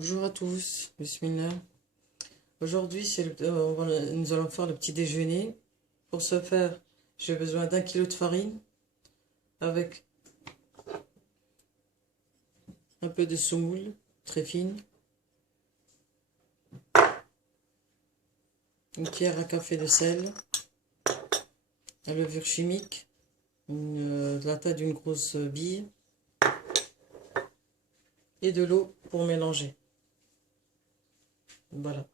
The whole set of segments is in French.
Bonjour à tous, Bismillah. Aujourd'hui, nous allons faire le petit déjeuner. Pour ce faire, j'ai besoin d'1 kilo de farine avec un peu de semoule très fine, une cuillère à café de sel, la levure chimique, de la taille d'une grosse bille et de l'eau pour mélanger. Voilà.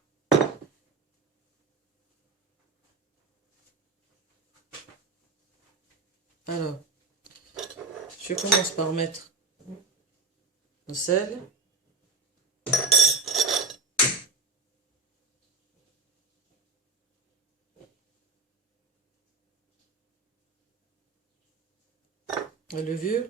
Alors, je commence par mettre le sel, la levure,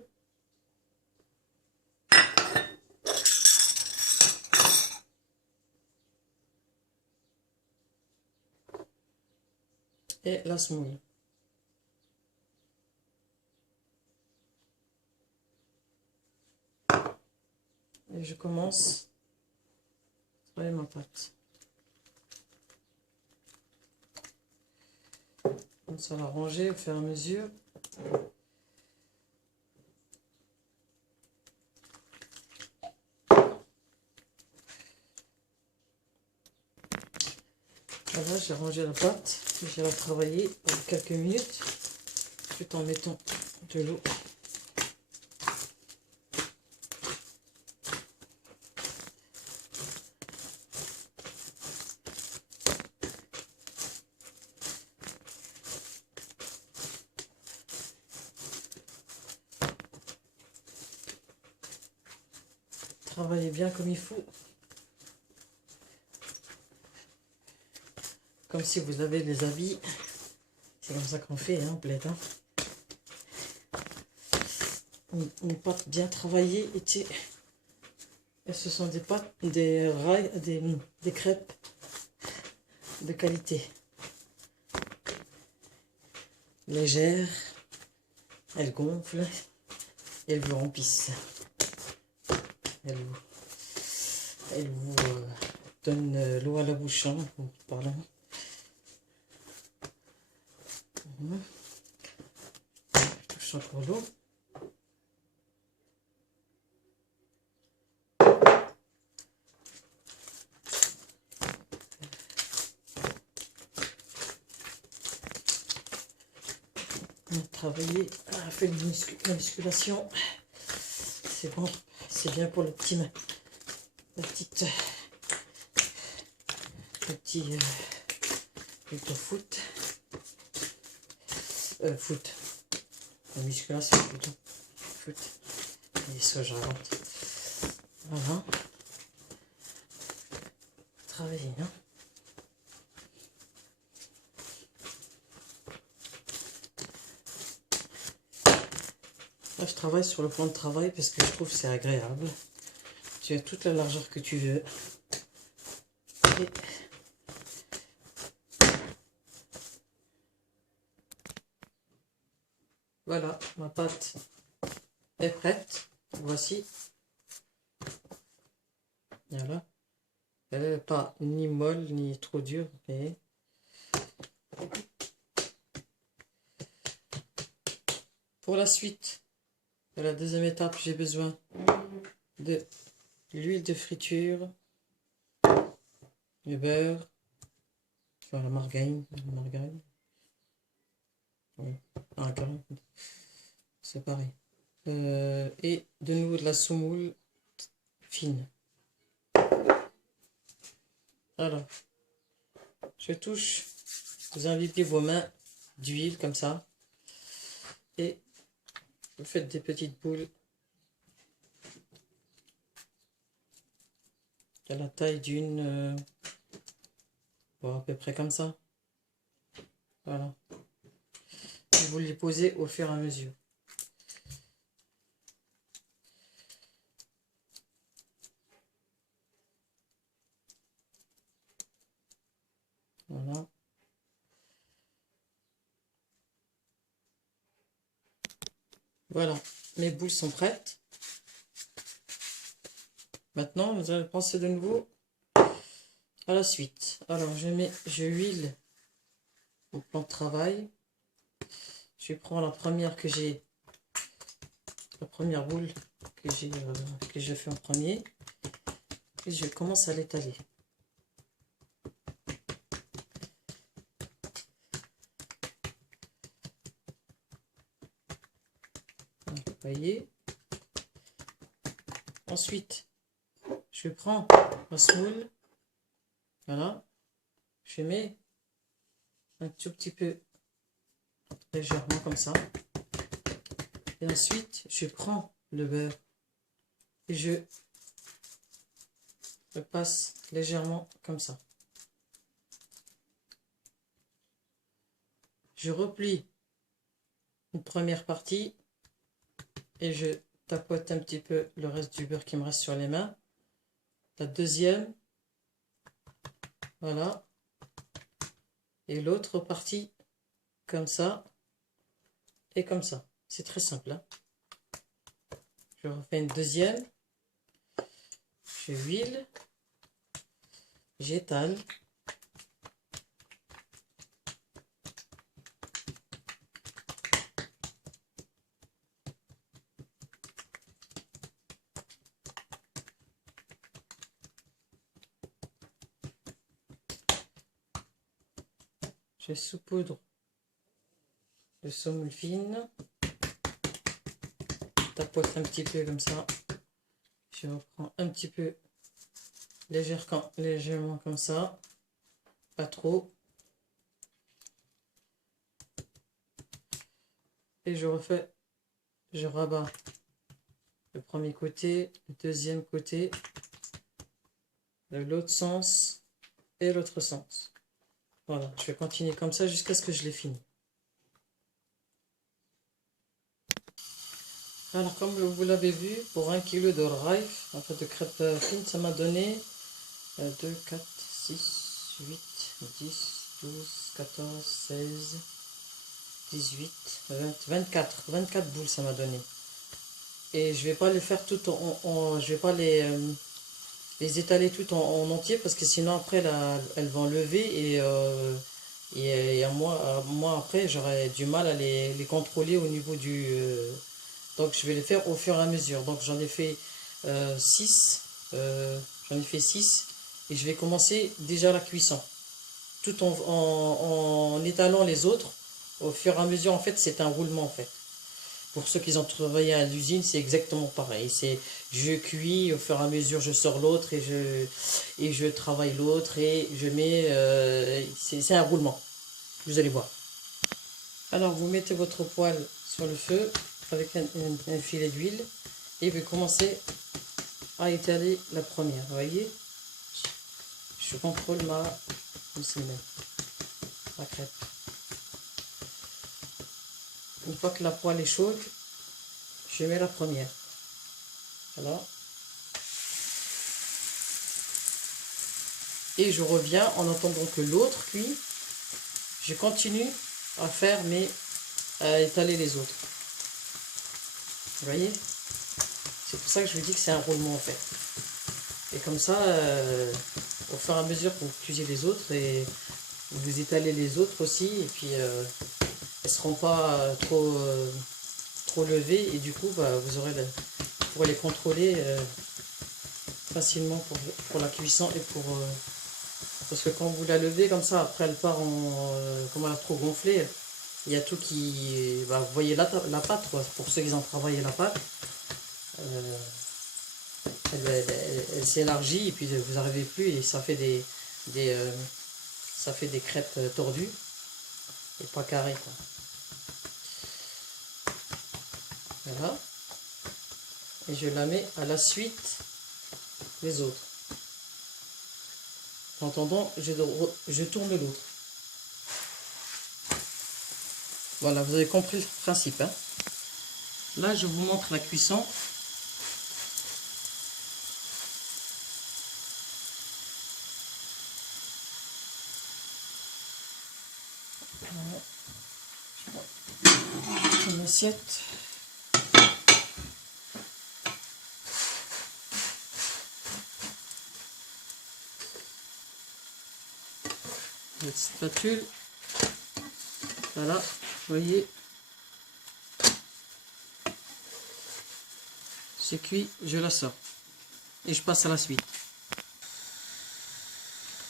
et la semoule. Et je commence à travailler ma pâte. On va la ranger au fur et à mesure. Voilà, j'ai rangé la pâte. Je vais la travailler pour quelques minutes tout en mettant de l'eau. Travaillez bien comme il faut. Comme si vous avez des habits. C'est comme ça qu'on fait, hein, bled. Hein. Une pâte bien travaillée. Et ce sont des pâtes, des rails, des crêpes de qualité. Légères. Elles gonflent. Et elles vous remplissent. Elle vous donne l'eau à la bouche, hein, en parlant. Je touche encore l'eau. On a travaillé, on a fait la musculation. C'est bon, c'est bien pour le petit foot. Foot. La musculation plutôt. Foot. Et ça, j'invente. Voilà. Travailler, hein. Là, je travaille sur le plan de travail parce que je trouve que c'est agréable. Tu as toute la largeur que tu veux. Et voilà, ma pâte est prête. Voici. Voilà. Elle n'est pas ni molle ni trop dure. Et pour la suite de la deuxième étape, j'ai besoin de l'huile de friture, le beurre, enfin la margarine. Oui, c'est pareil. Et de nouveau de la semoule fine. Alors, je touche, vous imbibez vos mains d'huile comme ça. Et vous faites des petites boules de la taille d'une... bon, à peu près comme ça. Voilà. Et vous les posez au fur et à mesure. Voilà. Voilà, mes boules sont prêtes. Maintenant, vous allez passer de nouveau à la suite. Alors, je huile au plan de travail. Je prends la première que j'ai, la première boule que j'ai fait en premier. Et je commence à l'étaler. Vous voyez. Ensuite, je prends la semoule. Voilà. Je mets un tout petit peu légèrement comme ça. Et ensuite, je prends le beurre et je le passe légèrement comme ça. Je replie une première partie et je tapote un petit peu le reste du beurre qui me reste sur les mains. La deuxième, voilà. Et l'autre partie comme ça et comme ça. C'est très simple, hein. Je refais une deuxième. Je huile. J'étale. Je saupoudre de semoule fine. Tapote un petit peu comme ça. Je reprends un petit peu légèrement comme ça. Pas trop. Et je rabats le premier côté, le deuxième côté, de l'autre sens et l'autre sens. Voilà, je vais continuer comme ça jusqu'à ce que je l'ai fini. Alors, comme vous l'avez vu, pour 1 kg de raif, en fait de crêpes fines, ça m'a donné 2, 4, 6, 8, 10, 12, 14, 16, 18, 20, 24 boules ça m'a donné. Et je vais pas les faire toutes je vais pas les étaler toutes en entier parce que sinon après elles vont lever et moi après j'aurai du mal à les contrôler au niveau du donc je vais les faire au fur et à mesure. Donc j'en ai fait 6 j'en ai fait 6 et je vais commencer déjà la cuisson tout en étalant les autres au fur et à mesure. En fait c'est un roulement en fait. Pour ceux qui ont travaillé à l'usine, c'est exactement pareil. Je cuis, au fur et à mesure, je sors l'autre et je travaille l'autre et je mets... c'est un roulement, vous allez voir. Alors, vous mettez votre poêle sur le feu avec un filet d'huile et vous commencez à étaler la première. Vous voyez, je contrôle ma crêpe. Une fois que la poêle est chaude, je mets la première. Voilà. Et je reviens en attendant que l'autre cuit. Je continue à étaler les autres. Vous voyez? C'est pour ça que je vous dis que c'est un roulement en fait. Et comme ça, au fur et à mesure que vous cuisez les autres et vous étalez les autres aussi, et puis elles ne seront pas trop levées et du coup vous pourrez les contrôler facilement pour la cuisson et parce que quand vous la levez comme ça, après elle part comme elle a trop gonflé, il y a tout qui... vous voyez la pâte, quoi, pour ceux qui ont travaillé la pâte. Elle s'élargit et puis vous n'arrivez plus et ça fait ça fait des crêpes tordues et pas carrées, quoi. Voilà. Et je la mets à la suite des autres. En attendant, je tourne l'autre. Voilà, vous avez compris le principe, hein. Là, je vous montre la cuisson. Une assiette. Cette spatule. Voilà, vous voyez. C'est cuit, je la sors. Et je passe à la suite.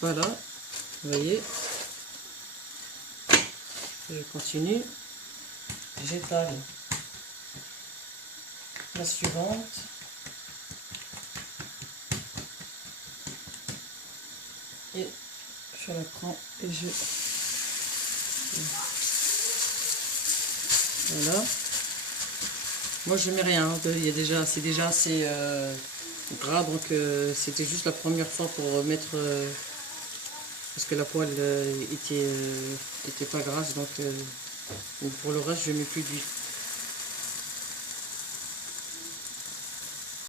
Voilà, vous voyez. Je continue. J'étale la suivante. Et je la prends et je... Voilà. Moi je mets rien, il y a déjà, c'est déjà assez gras, donc c'était juste la première fois pour mettre, parce que la poêle était pas grasse, donc pour le reste je mets plus d'huile.